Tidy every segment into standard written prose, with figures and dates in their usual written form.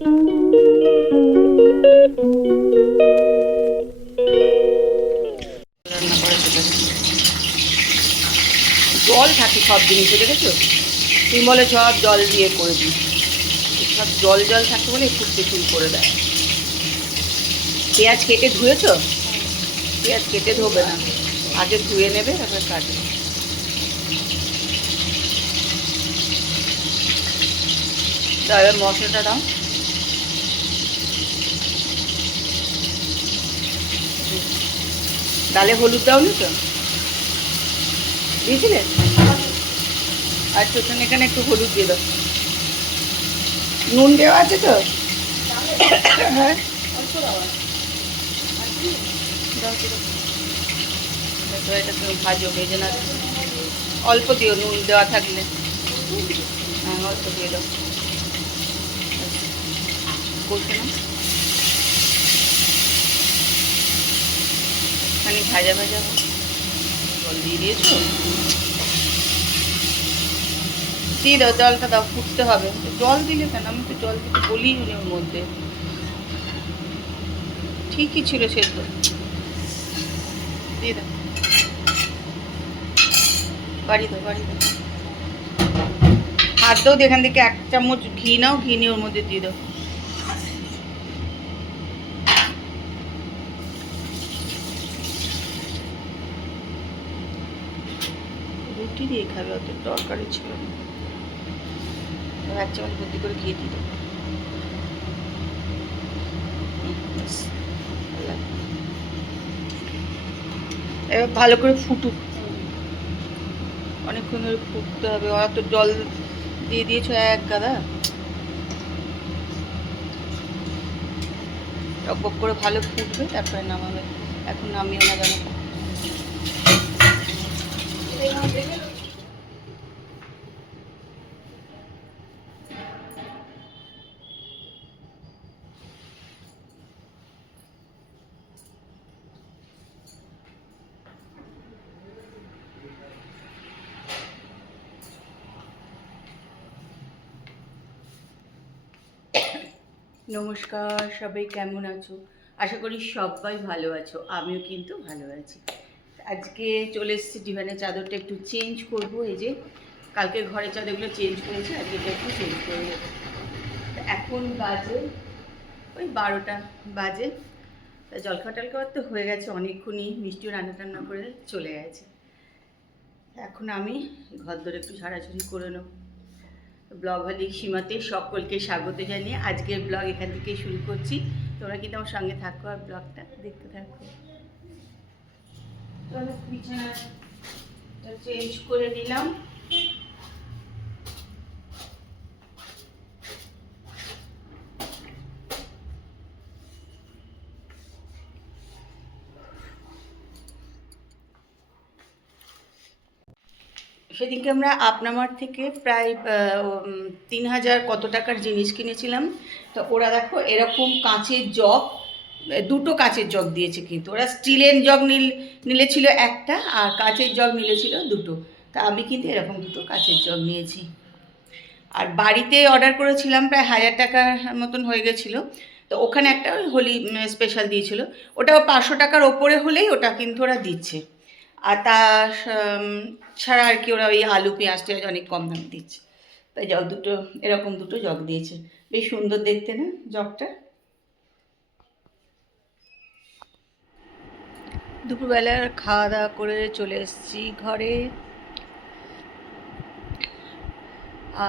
জল থাকে সব জিনিসে, দেখেছো? তুমি বলে সব জল দিয়ে করে দিই, সব জল জল থাকে বলে একটু বেশি করে দেয়। পেঁয়াজ কেটে ধুয়েছ? পেঁয়াজ কেটে ধোবে না, আগে ধুয়ে নেবে তারপরে কাটবে। তাহলে মশলাটা দাও। ডালে হলুদ দাও নি তো? দিয়েছিলে? আচ্ছা, ওখানে এখানে একটু হলুদ দিয়ে দাও। নুন দেওয়া আছে তো? হ্যাঁ, এটা তো ভাজো, ভেজে না অল্প দিও, নুন দেওয়া থাকলে। হ্যাঁ, অল্প দিয়ে দাও, কষে না খানি ভাজা ভাজা। জল দিয়ে দিয়েছো? দিয়ে দাও, জলটা দাও, ফুটতে হবে। জল দিলে কেন? আমি তো জল দিতে বলিই নি ওর মধ্যে, ঠিকই ছিল সেদ্ধ। দিয়ে দাও, বাড়ি দাও, বাড়ি দাও। হাত দাও, এখান থেকে 1 চামচ ঘি নাও, ঘি নিয়ে ওর মধ্যে দিয়ে দাও। রুটি দিয়ে খাবে, অত তরকারি ছিল না। 1 চামচ ভর্তি করে ঘি দিয়ে দাও। এবার ভালো করে ফুটুক, অনেকক্ষণ ধরে ফুটতে হবে। ওরা তো জল দিয়ে দিয়েছো 1 গাদা, টকবক করে ভালো ফুটবে, তারপরে নামাবে। এখন নামিও না জানো। নমস্কার, সবাই কেমন আছো? আশা করি সবাই ভালো আছো, আমিও কিন্তু ভালো আছি। আজকে চলে এসেছি ডিভানের চাদরটা একটু চেঞ্জ করব। এই যে কালকে ঘরের চাদরগুলো চেঞ্জ করেছি, আজকে এটা একটু চেঞ্জ করে দেবো। এখন বাজে ওই 12টা বাজে। জলখাবার টলখাবার তো হয়ে গেছে অনেকক্ষণই, মিষ্টিও রান্না টান্না করে চলে গেছে। এখন আমি ঘর ধরে একটু ঝাড়াঝুড়ি করে নেব। ব্লগ হলি সীমাতে সকলকে স্বাগত জানিয়ে আজকের ব্লগ এখান থেকে শুরু করছি। তোমরা কিন্তু আমার সঙ্গে থাকো আর ব্লগটা দেখতে থাকো। বিছানাটা চেঞ্জ করে নিলাম। সেদিনকে আমরা আপনামার থেকে প্রায় 3000 কত টাকার জিনিস কিনেছিলাম। তো ওরা দেখো এরকম কাঁচের জগ, 2টো কাঁচের জগ দিয়েছে, কিন্তু ওরা স্টিলের জগ নিলে ছিল একটা, আর কাঁচের জগ নিলে ছিল 2টো। তা আমি কিন্তু এরকম 2টো কাঁচের জগ নিয়েছি। আর বাড়িতে অর্ডার করেছিলাম প্রায় 1000 টাকার মতন হয়ে গেছিলো। তো ওখানে একটা হোলি স্পেশাল দিয়েছিল, ওটাও 500 টাকার ওপরে হলেই ওটা কিন্তু ওরা দিচ্ছে। আর তা ছাড়া আর কি ওরা ওই আলু পেঁয়াজ টেঁয়াজ অনেক কম দাম দিচ্ছে। তাই জগ 2টো, এরকম 2টো জগ দিয়েছে। বেশ সুন্দর দেখতে না জগটা? দুপুরবেলার খাওয়া দাওয়া করে চলে এসেছি ঘরে,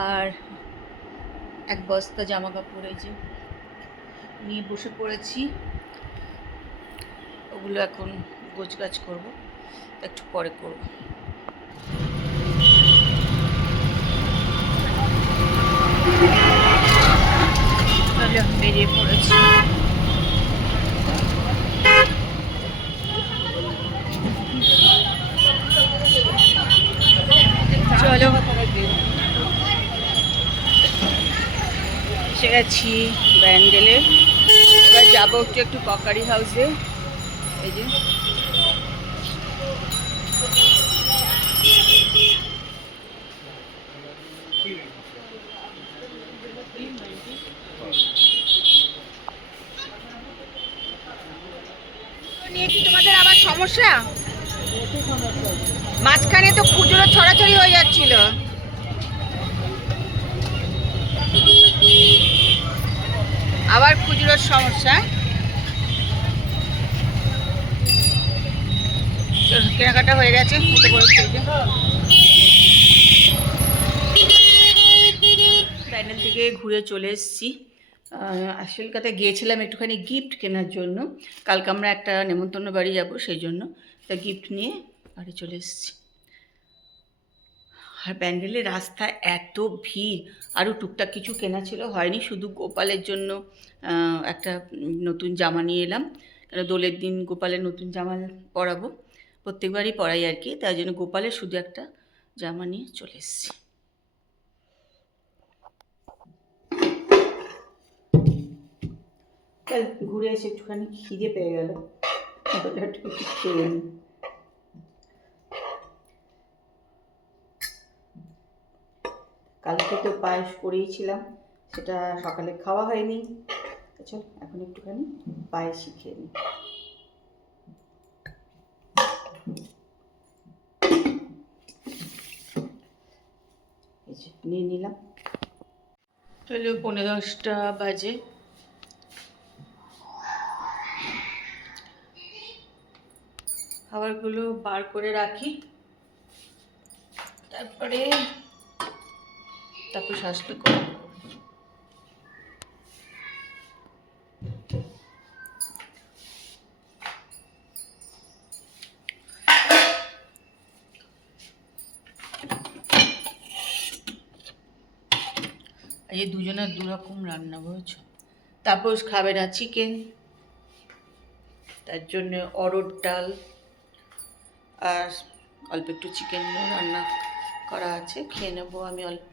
আর 1 বস্তা জামা কাপড় এই যে নিয়ে বসে পড়েছি। ওগুলো এখন গোছগাছ করবো, একটু পরে করবো। বেরিয়ে পড়েছি। চলো, এসে গেছি ব্যান্ডেলে। এবার যাবো একটু ককারি হাউসে। এই যে নিয়ে কি তোমাদের আবার সমস্যা? মাঝখানে তো খুচরো ছড়াছড়ি হয়ে যাচ্ছিল। আবার খুচরোর সমস্যা। কেনাকাটা হয়ে গেছে, উঠে পড়েছে। প্যান্ডেল থেকে ঘুরে চলে এসেছি। আসল কথা গিয়েছিলাম একটুখানি গিফট কেনার জন্য। কালকে আমরা একটা নেমন্তন্ন বাড়ি যাব, সেই জন্য তা গিফট নিয়ে বাড়ি চলে এসেছি। আর প্যান্ডেলের রাস্তায় এত ভিড়, আরও টুকটাক কিছু কেনা ছিল, হয়নি। শুধু গোপালের জন্য একটা নতুন জামা নিয়ে এলাম, কেন দোলের দিন গোপালের নতুন জামা পরাবো, প্রত্যেকবারই পরাই আর কি, তাই জন্য গোপালের শুধু একটা জামা নিয়ে চলে এসেছি। ঘুরে এসে একটুখানি খিদে পেয়ে গেল, একটু খেয়ে নিই। কালকে তো পায়েস করেইছিলাম, সেটা সকালে খাওয়া হয়নি। চল এখন একটুখানি পায়েসই খেয়ে নিই। নিয়ে নিলাম। চলো 10:30 বাজে। খাবারগুলো বার করে রাখি, তারপরে শাসলি করব। এই দুজনের দুরকম রান্না, বুঝছো। তাপস খাবে না চিকেন, তার জন্য অরড় ডাল আর অল্প একটু চিকেন রান্না করা আছে, খেয়ে নেবো আমি অল্প।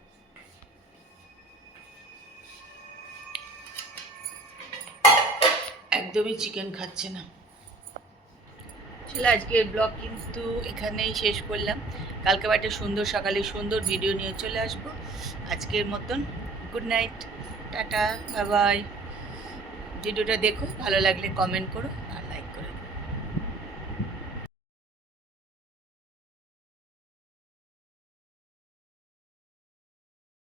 একদমই চিকেন খাচ্ছে না। চলো আজকের ব্লগ কিন্তু এখানেই শেষ করলাম। কালকে একটা সুন্দর সকালে সুন্দর ভিডিও নিয়ে চলে আসবো। আজকের মতন good night, tata, bye bye. ভিডিওটা দেখো, ভালো লাগলে কমেন্ট করো।